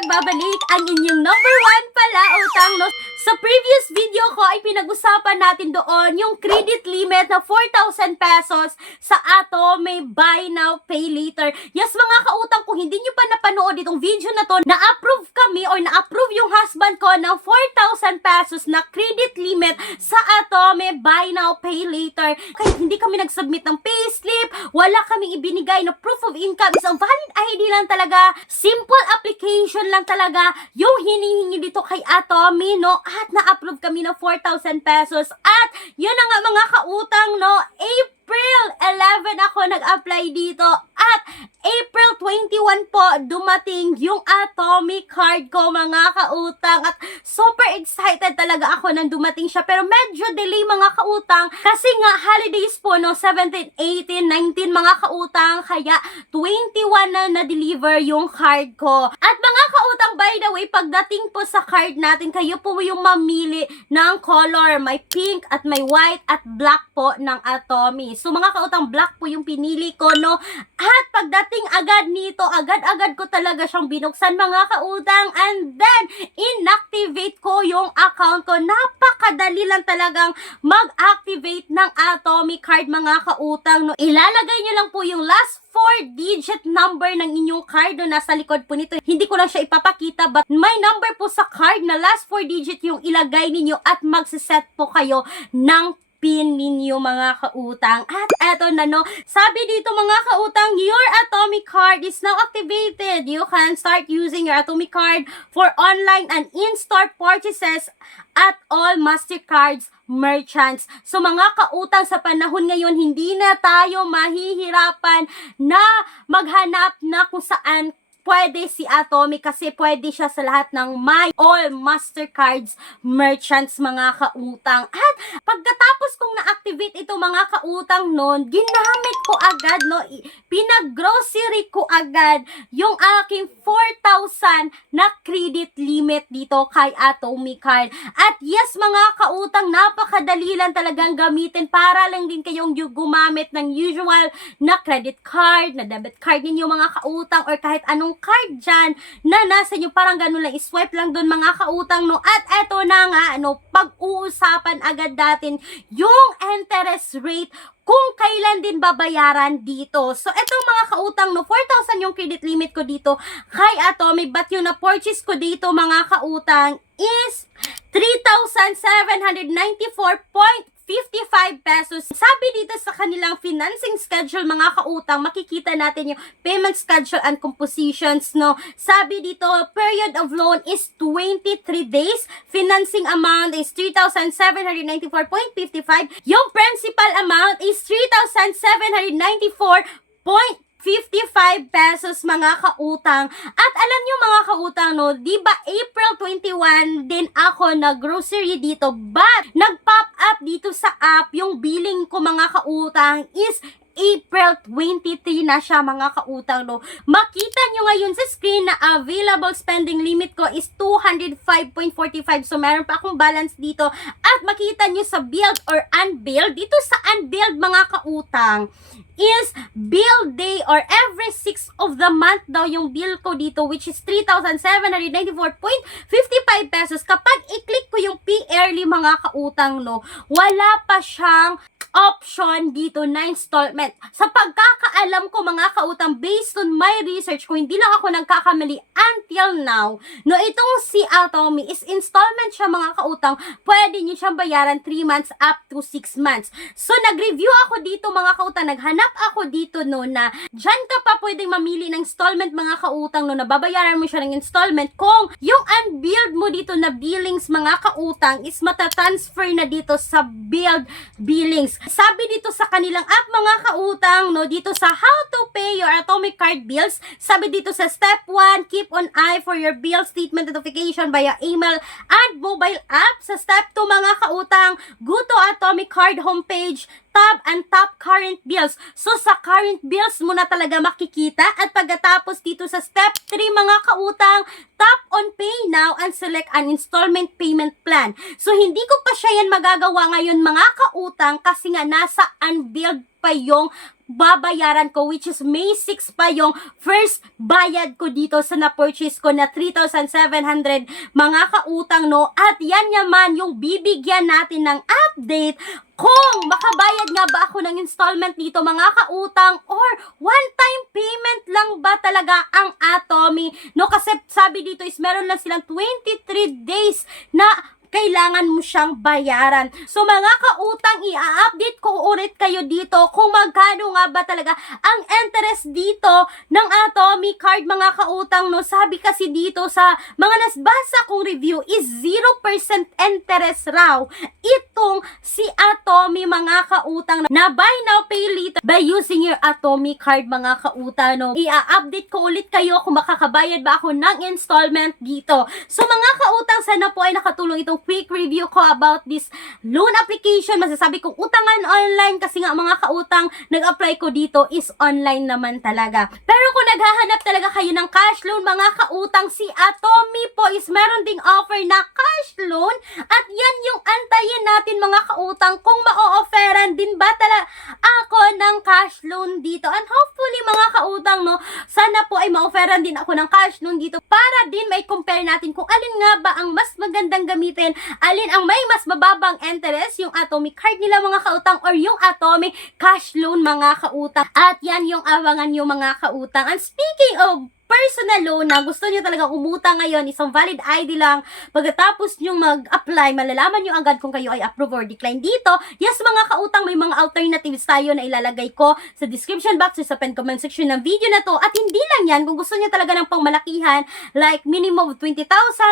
nagbabalik ang inyong number one pala utang, no? Sa previous video ko ay pinag-usapan natin doon yung credit limit na 4,000 pesos sa Atome Buy Now Pay Later. Yes mga kautang, kung hindi nyo pa napanood itong video na to, na-approve kami or na-approve yung husband ko ng 4,000 pesos na credit limit sa Atome Buy Now Pay Later. Kaya hindi kami nag-submit ng payslip, wala kaming ibinigay na proof of income. Isang valid ID lang talaga, simple application lang talaga yung hinihingi dito kay Atome, no? At na-approve kami ng 4,000 pesos. At yun na nga mga kautang, no? April 11 ako nag-apply dito. At April 21 po, dumating yung Atome card ko mga kautang. At super excited talaga ako nang dumating siya. Pero medyo delay mga kautang. Kasi nga holidays po, no? 17, 18, 19 mga kautang. Kaya 21 na na-deliver yung card ko. At mga kautang, by the way, pagdating po sa card natin, kayo po yung mamili ng color. May pink at may white at black po ng Atome. So mga kautang, black po yung pinili ko, no? At pagdating agad nito, agad-agad ko talaga siyang binuksan mga kautang. And then, inactivate ko yung account ko. Napakadali lang talagang mag-activate ng Atome card mga kautang, no? Ilalagay nyo lang po yung last 4-digit number ng inyong card no, nasa likod po nito. Hindi ko lang siya ipapakita but may number po sa card na last 4-digit yung ilagay ninyo at magsiset po kayo ng PIN ninyo mga kautang. At eto na no, sabi dito mga kautang, your Atome card is now activated. You can start using your Atome card for online and in-store purchases at all Mastercards merchants. So mga kautang, sa panahon ngayon, hindi na tayo mahihirapan na maghanap na kung saan pwede si Atome kasi pwede siya sa lahat ng my all Mastercards merchants mga kautang. At pagkatapos kong na-activate ito mga kautang noon, ginamit ko agad, no, pinag-grocery ko agad yung aking 4,000 na credit limit dito kay Atome card. At yes mga kautang, napakadali lang talagang gamitin para lang din kayong gumamit ng usual na credit card, na debit card ninyo mga kautang or kahit anong card dyan na nasa nyo, parang ganun lang, swipe lang doon mga kautang, no? At eto na nga, ano, pag-uusapan agad natin yung interest rate kung kailan din babayaran dito. So, etong mga kautang, no, 4,000 yung credit limit ko dito kay Atome, but yung na-purchase ko dito mga kautang is 3,794.55 pesos. Sabi dito sa kanilang financing schedule mga kautang, makikita natin yung payment schedule and compositions, no. Sabi dito, period of loan is 23 days. Financing amount is 3,794.55. Yung principal amount is 3,794.55 pesos mga kautang. At alam nyo mga kautang, no, di ba April 21 din ako nag-grocery dito, but nag-pop up dito sa app yung billing ko mga kautang is April 23 na siya mga kautang, no. Makita nyo ngayon sa screen na available spending limit ko is 205.45. So, meron pa akong balance dito. At makita nyo sa billed or unbilled. Dito sa unbilled mga kautang is bill day or every 6th of the month daw yung bill ko dito, which is 3,794.55 pesos. Kapag i-click ko yung pay early mga kautang, no, wala pa siyang option dito na installment. Sa pagkakaalam ko mga kautang, based on my research, kung hindi lang ako nagkakamali until now, no, itong si Atome is installment siya mga kautang, pwede nyo siyang bayaran 3 months up to 6 months. So, nag-review ako dito mga kautang, naghanap ako dito, no, na dyan ka pa pwedeng mamili ng installment mga kautang, no, nababayaran mo siya ng installment kung yung unbilled mo dito na billings mga kautang is matatransfer na dito sa billed billings. Sabi dito sa kanilang app mga kautang, no, dito sa how to pay your Atome card bills, sabi dito sa step 1, keep on eye for your bill statement notification via email and mobile app. Sa step 2 mga kautang, go to Atome card homepage, tab and tap current bills. So, sa current bills mo na talaga makikita. At pagkatapos dito sa step 3 mga kautang, tap on pay now and select an installment payment plan. So, hindi ko pa siya yan magagawa ngayon mga kautang kasi nga nasa unbilled pa yung babayaran ko, which is May 6 pa yung first bayad ko dito sa na-purchase ko na 3,700 mga kautang, no? At yan naman yung bibigyan natin ng update kung makabayad nga ba ako ng installment dito mga kautang, or one-time payment lang ba talaga ang Atomy, no? Kasi sabi dito is meron lang silang 23 days na kailangan mo siyang bayaran. So mga kautang, i-update ko ulit kayo dito kung magkano nga ba talaga ang interest dito ng Atomy card mga kautang, no? Sabi kasi dito sa mga nasbasa kong review is 0% interest raw itong si Atomy mga kautang na buy now pay later by using your Atomy card mga kautang, no? I-update ko ulit kayo kung makakabayad ba ako ng installment dito. So mga kautang, sana po ay nakatulong itong quick review ko about this loan application. Masasabi kong utangan online kasi nga mga kautang, nag-apply ko dito is online naman talaga. Pero kung naghahanap talaga kayo ng cash loan mga kautang, si Atomy po is meron ding offer na cash loan, at yan yung antayin natin mga kautang kung ma-o-offeran din ba talaga ako ng cash loan dito. And hopefully mga kautang, no, sana po ay ma-offeran din ako ng cash loan dito para din may compare natin kung alin nga ba ang mas magandang gamitin, alin ang may mas mababang interest, yung Atomy card nila mga kautang or yung Atomy cash loan mga kautang. At yan yung abangan yung mga kautang. And speaking of personal loan na gusto nyo talaga umutang ngayon, isang valid ID lang. Pagkatapos nyo mag-apply, malalaman nyo agad kung kayo ay approve or decline dito. Yes mga kautang, may mga alternatives tayo na ilalagay ko sa description box or sa pen comment section ng video na to. At hindi lang yan, kung gusto nyo talaga ng pangmalakihan, like minimum of 20,000,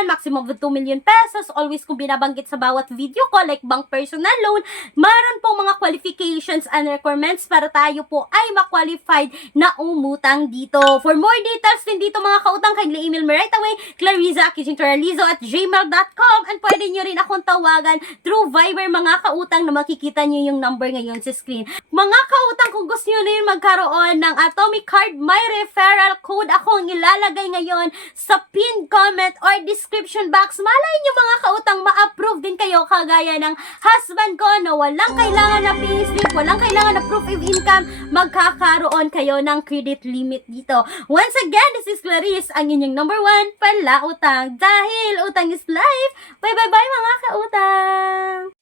maximum of 2 million pesos, always kung binabanggit sa bawat video ko, like bank personal loan, mayroon pong mga qualifications and requirements para tayo po ay ma-qualified na umutang dito. For more details din dito mga kautang, kindly email me right away, clariza@gmail.com, and pwede nyo rin akong tawagan through Viber mga kautang, na makikita nyo yung number ngayon sa screen. Mga kautang, kung gusto nyo rin magkaroon ng Atomy card, may referral code akong ilalagay ngayon sa pinned comment or description box. Malay nyo mga kautang, ma-approve din kayo kagaya ng husband ko na walang kailangan na payslip, walang kailangan na proof of income, magkakaroon kayo ng credit limit dito. Once again, this is Clarice, ang inyong number 1 palautang. Dahil utang is life. Bye bye bye mga kautang!